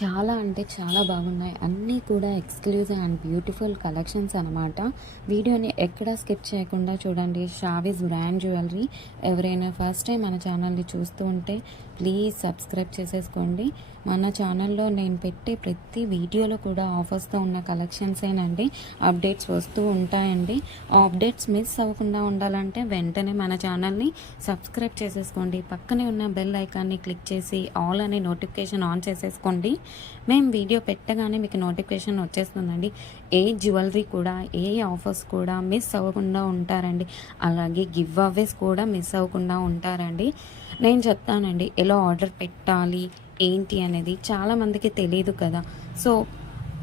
చాలా అంటే చాలా బాగున్నాయి. అన్నీ కూడా ఎక్స్‌క్లూజివ్ అండ్ బ్యూటిఫుల్ కలెక్షన్స్ అనమాట. వీడియోని ఎక్కడా స్కిప్ చేయకుండా చూడండి. Shavis brand jewellery. ఎవరైనా ఫస్ట్ టైం మన ఛానల్‌ని చూస్తూ ఉంటే ప్లీజ్ సబ్స్క్రైబ్ చేసేసుకోండి. మన ఛానల్‌లో నేను పెట్టే ప్రతి వీడియోలో కూడా ఆఫర్స్‌తో ఉన్న కలెక్షన్సేనండి. అప్డేట్స్ వస్తూ ఉంటాయండి. ఆ అప్డేట్స్ మిస్ అవ్వకుండా ఉండాలంటే వెంటనే మన ఛానల్‌ని సబ్స్క్రైబ్ చేసేసుకోండి. పక్కనే ఉన్న బెల్ ఐకాన్ని క్లిక్ చేసి ఆల్ అనే నోటిఫికేషన్ ఆన్ చేసేసుకోండి. మేము వీడియో పెట్టగానే మీకు నోటిఫికేషన్ వచ్చేస్తుందండి. ఏ జ్యువెలరీ కూడా ఏ ఆఫర్స్ కూడా మిస్ అవ్వకుండా ఉంటారండి. అలాగే గివ్ అవేస్ కూడా మిస్ అవ్వకుండా ఉంటారండి. నేను చెప్తానండి ఎలా ఆర్డర్ పెట్టాలి ఏంటి అనేది చాలామందికి తెలియదు కదా. సో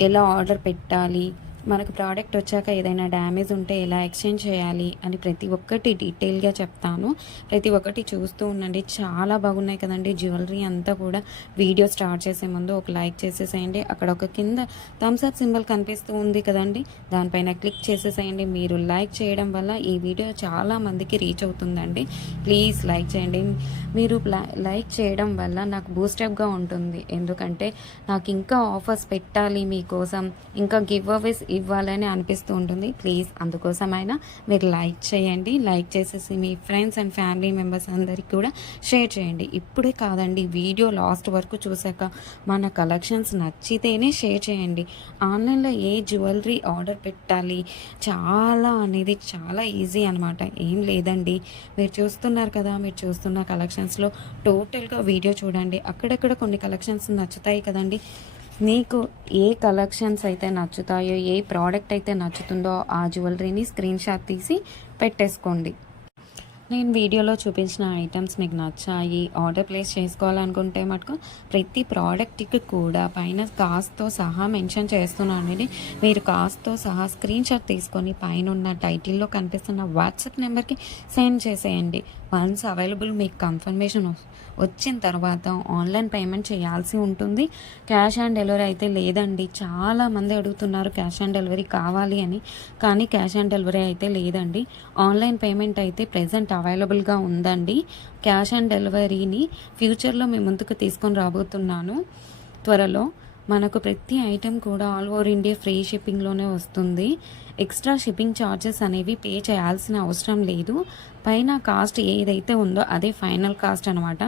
ఎలా ఆర్డర్ పెట్టాలి, మనకు ప్రోడక్ట్ వచ్చాక ఏదైనా డ్యామేజ్ ఉంటే ఎలా ఎక్స్చేంజ్ చేయాలి అని ప్రతి ఒక్కటి డీటెయిల్గా చెప్తాను. ప్రతి ఒక్కటి చూస్తూ ఉండండి. చాలా బాగున్నాయి కదండి జ్యువెలరీ అంతా కూడా. వీడియో స్టార్ట్ చేసే ముందు ఒక లైక్ చేసేసేయండి. అక్కడ ఒక కింద థమ్స్ అప్ సింబల్ కనిపిస్తూ ఉంది కదండి, దానిపైన క్లిక్ చేసేసేయండి. మీరు లైక్ చేయడం వల్ల ఈ వీడియో చాలా మందికి రీచ్ అవుతుందండి. ప్లీజ్ లైక్ చేయండి. మీరు లైక్ చేయడం వల్ల నాకు బూస్టప్గా ఉంటుంది. ఎందుకంటే నాకు ఇంకా ఆఫర్స్ పెట్టాలి మీకోసం, ఇంకా గివ్ అవేస్ ఇవ్వాలని అనిపిస్తూ ఉంటుంది. ప్లీజ్ అందుకోసమైనా మీరు లైక్ చేయండి. లైక్ చేసేసి మీ ఫ్రెండ్స్ అండ్ ఫ్యామిలీ మెంబర్స్ అందరికీ కూడా షేర్ చేయండి. ఇప్పుడే కాదండి, వీడియో లాస్ట్ వరకు చూసాక మన కలెక్షన్స్ నచ్చితేనే షేర్ చేయండి. ఆన్లైన్లో ఏ జ్యువెలరీ ఆర్డర్ పెట్టాలి చాలా ఈజీ అనమాట. ఏం లేదండి, మీరు చూస్తున్నారు కదా, మీరు చూస్తున్న కలెక్షన్స్లో టోటల్గా వీడియో చూడండి. అక్కడక్కడ కొన్ని కలెక్షన్స్ నచ్చుతాయి కదండి. మీకు ఏ కలెక్షన్స్ అయితే నచ్చుతాయో, ఏ ప్రోడక్ట్ అయితే నచ్చుతుందో ఆ జ్యువెలరీని స్క్రీన్ షాట్ తీసి పెట్టేసుకోండి. నేను వీడియోలో చూపించిన ఐటమ్స్ మీకు నచ్చాయి, ఆర్డర్ ప్లేస్ చేసుకోవాలనుకుంటే మటుకు ప్రతి ప్రోడక్ట్కి కూడా పైన కాస్ట్తో సహా మెన్షన్ చేస్తున్నానండి. మీరు కాస్ట్తో సహా స్క్రీన్ షాట్ తీసుకొని పైన ఉన్న టైటిల్లో కనిపిస్తున్న వాట్సాప్ నెంబర్కి సెండ్ చేసేయండి. వన్స్ అవైలబుల్ మీకు కన్ఫర్మేషన్ వచ్చిన తర్వాత ఆన్లైన్ పేమెంట్ చేయాల్సి ఉంటుంది. క్యాష్ ఆన్ డెలివరీ అయితే లేదండి. చాలామంది అడుగుతున్నారు క్యాష్ ఆన్ డెలివరీ కావాలి అని, కానీ క్యాష్ ఆన్ డెలివరీ అయితే లేదండి. ఆన్లైన్ పేమెంట్ అయితే ప్రెజెంట్ అవైలబుల్గా ఉందండి. క్యాష్ ఆన్ డెలివరీని ఫ్యూచర్లో మీ ముందుకు తీసుకొని రాబోతున్నాను త్వరలో. మనకు ప్రతి ఐటెం కూడా ఆల్ ఓవర్ ఇండియా ఫ్రీ షిప్పింగ్లోనే వస్తుంది. ఎక్స్ట్రా షిప్పింగ్ ఛార్జెస్ అనేవి పే చేయాల్సిన అవసరం లేదు. పైన కాస్ట్ ఏదైతే ఉందో అదే ఫైనల్ కాస్ట్ అనమాట.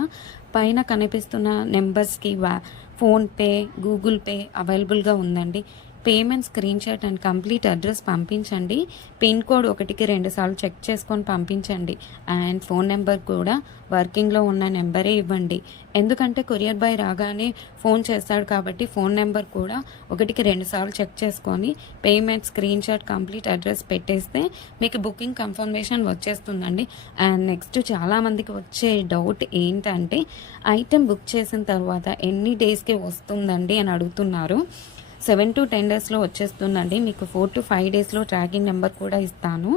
పైన కనిపిస్తున్న నెంబర్స్కి ఫోన్పే, గూగుల్ పే అవైలబుల్గా ఉందండి. Payment screen shot and complete address పంపించండి. పిన్ కోడ్ 1కి 2 సార్లు చెక్ చేసుకొని పంపించండి. అండ్ ఫోన్ నెంబర్ కూడా వర్కింగ్లో ఉన్న నెంబరే ఇవ్వండి. ఎందుకంటే కొరియర్ బాయ్ రాగానే ఫోన్ చేస్తాడు కాబట్టి ఫోన్ నెంబర్ కూడా 1కి 2 సార్లు చెక్ చేసుకొని payment screen shot complete address పెట్టేస్తే మీకు బుకింగ్ కన్ఫర్మేషన్ వచ్చేస్తుందండి. అండ్ నెక్స్ట్ చాలామందికి వచ్చే డౌట్ ఏంటంటే ఐటెం బుక్ చేసిన తర్వాత ఎన్ని డేస్కి వస్తుందండి అని అడుగుతున్నారు. 7 to 10 డేస్లో వచ్చేస్తుందండి. మీకు 4 to 5 డేస్లో ట్రాకింగ్ నెంబర్ కూడా ఇస్తాను.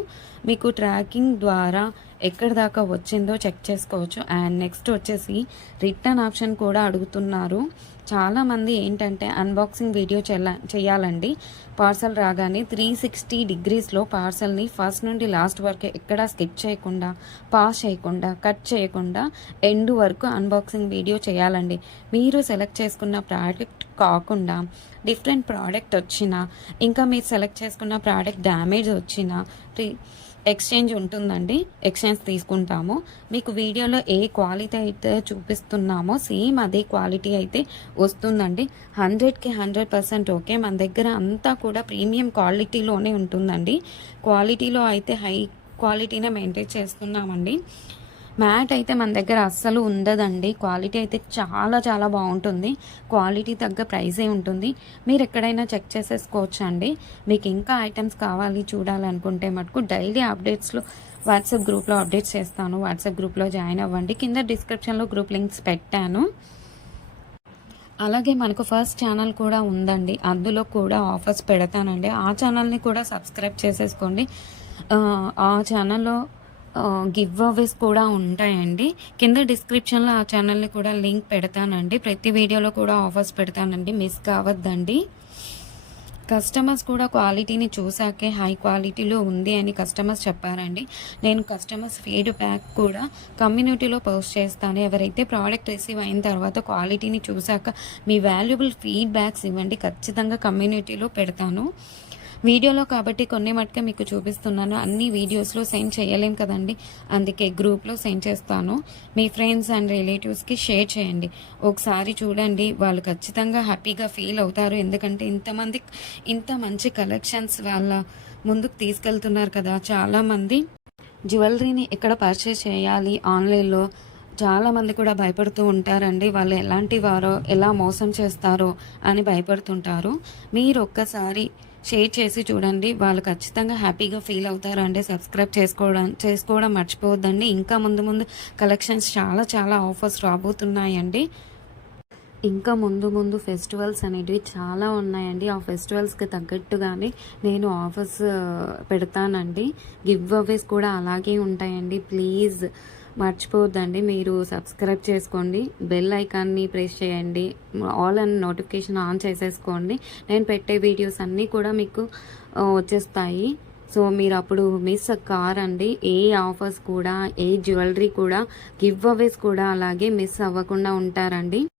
మీకు ట్రాకింగ్ ద్వారా ఎక్కడి దాకా వచ్చిందో చెక్ చేసుకోవచ్చు. అండ్ నెక్స్ట్ వచ్చేసి రిటర్న్ ఆప్షన్ కూడా అడుగుతున్నారు. చాలామంది ఏంటంటే అన్బాక్సింగ్ వీడియో చేయాలండి. పార్సల్ రాగానే 360 డిగ్రీస్లో పార్సల్ని ఫస్ట్ నుండి లాస్ట్ వరకు ఎక్కడా స్కిప్ చేయకుండా, పాస్ చేయకుండా, కట్ చేయకుండా ఎండ్ వరకు అన్బాక్సింగ్ వీడియో చేయాలండి. మీరు సెలెక్ట్ చేసుకున్న ప్రోడక్ట్ కాకుండా డిఫరెంట్ ప్రోడక్ట్ వచ్చినా, ఇంకా మీరు సెలెక్ట్ చేసుకున్న ప్రోడక్ట్ డ్యామేజ్ వచ్చినా ఎక్స్చేంజ్ ఉంటుందండి. ఎక్స్చేంజ్ తీసుకుంటాము. మీకు వీడియోలో ఏ క్వాలిటీ అయితే చూపిస్తున్నామో సేమ్ అదే క్వాలిటీ అయితే వస్తుందండి. 100కి 100% ఓకే. మన దగ్గర అంతా కూడా ప్రీమియం క్వాలిటీలోనే ఉంటుందండి. క్వాలిటీలో అయితే హై క్వాలిటీనే మెయింటైన్ చేస్తున్నామండి. మ్యాట్ అయితే మన దగ్గర అస్సలు ఉండదండి. క్వాలిటీ అయితే చాలా బాగుంటుంది. క్వాలిటీ తగ్గ ప్రైజే ఉంటుంది. మీరు ఎక్కడైనా చెక్ చేసేసుకోవచ్చు అండి. మీకు ఇంకా ఐటమ్స్ కావాలి చూడాలనుకుంటే మటుకు డైలీ అప్డేట్స్లో వాట్సాప్ గ్రూప్లో అప్డేట్స్ చేస్తాను. వాట్సాప్ గ్రూప్లో జాయిన్ అవ్వండి. కింద డిస్క్రిప్షన్లో గ్రూప్ లింక్స్ పెట్టాను. అలాగే మనకు ఫస్ట్ ఛానల్ కూడా ఉందండి, అందులో కూడా ఆఫర్స్ పెడతానండి. ఆ ఛానల్ని కూడా సబ్స్క్రైబ్ చేసేసుకోండి. ఆ ఛానల్లో గివ్ అవేస్ కూడా ఉంటాయండి. కింద డిస్క్రిప్షన్లో ఆ ఛానల్ని కూడా లింక్ పెడతానండి. ప్రతి వీడియోలో కూడా ఆఫర్స్ పెడతానండి, మిస్ కావద్దండి. కస్టమర్స్ కూడా క్వాలిటీని చూసాకే హై క్వాలిటీలో ఉంది అని కస్టమర్స్ చెప్పారండి. నేను కస్టమర్స్ ఫీడ్‌బ్యాక్ కూడా కమ్యూనిటీలో పోస్ట్ చేస్తాను. ఎవరైతే ప్రోడక్ట్ రిసీవ్ అయిన తర్వాత క్వాలిటీని చూసాక మీ వాల్యుబుల్ ఫీడ్‌బ్యాక్స్ ఇవ్వండి. ఖచ్చితంగా కమ్యూనిటీలో పెడతాను. వీడియోలో కాబట్టి కొన్ని మట్టుకే మీకు చూపిస్తున్నాను. అన్ని వీడియోస్‌లో సెండ్ చేయలేం కదండీ! అందుకే గ్రూప్‌లో సెండ్ చేస్తాను. మీ ఫ్రెండ్స్ అండ్ రిలేటివ్స్‌కి షేర్ చేయండి. ఒకసారి చూడండి. వాళ్ళు ఖచ్చితంగా హ్యాపీగా ఫీల్ అవుతారు. ఎందుకంటే ఇంత మంచి కలెక్షన్స్ వాళ్ళ ముందుకు తీసుకెళ్తున్నారు కదా! చాలామంది జ్యువెలరీని ఎక్కడ పర్చేస్ చేయాలి ఆన్‌లైన్‌లో చాలామంది కూడా భయపడుతూ ఉంటారండి. వాళ్ళు ఎలాంటి వారో, ఎలా మోసం చేస్తారో అని భయపడుతుంటారు. మీరొక్కసారి షేర్ చేసి చూడండి. వాళ్ళు ఖచ్చితంగా హ్యాపీగా ఫీల్ అవుతారండి. సబ్స్క్రైబ్ చేసుకోవడం మర్చిపోవద్దండి. ఇంకా ముందు కలెక్షన్స్ చాలా ఆఫర్స్ రాబోతున్నాయండి. ఇంకా ముందు ఫెస్టివల్స్ అనేటివి చాలా ఉన్నాయండి. ఆ ఫెస్టివల్స్‌కి తగ్గట్టుగానే నేను ఆఫర్స్ పెడతానండి. గివ్ అవేస్ కూడా అలాగే ఉంటాయండి. ప్లీజ్ మర్చిపోవద్దండి. మీరు సబ్స్క్రైబ్ చేసుకోండి. బెల్ ఐకాన్ని ప్రెస్ చేయండి. ఆల్ అండ్ నోటిఫికేషన్ ఆన్ చేసేసుకోండి. నేను పెట్టే వీడియోస్ అన్నీ కూడా మీకు వచ్చేస్తాయి. సో మీరు అప్పుడు మిస్ కారండి. ఏ ఆఫర్స్ కూడా, ఏ జ్యువెలరీ కూడా, గివ్ అవేస్ కూడా అలాగే మిస్ అవ్వకుండా ఉంటారండి.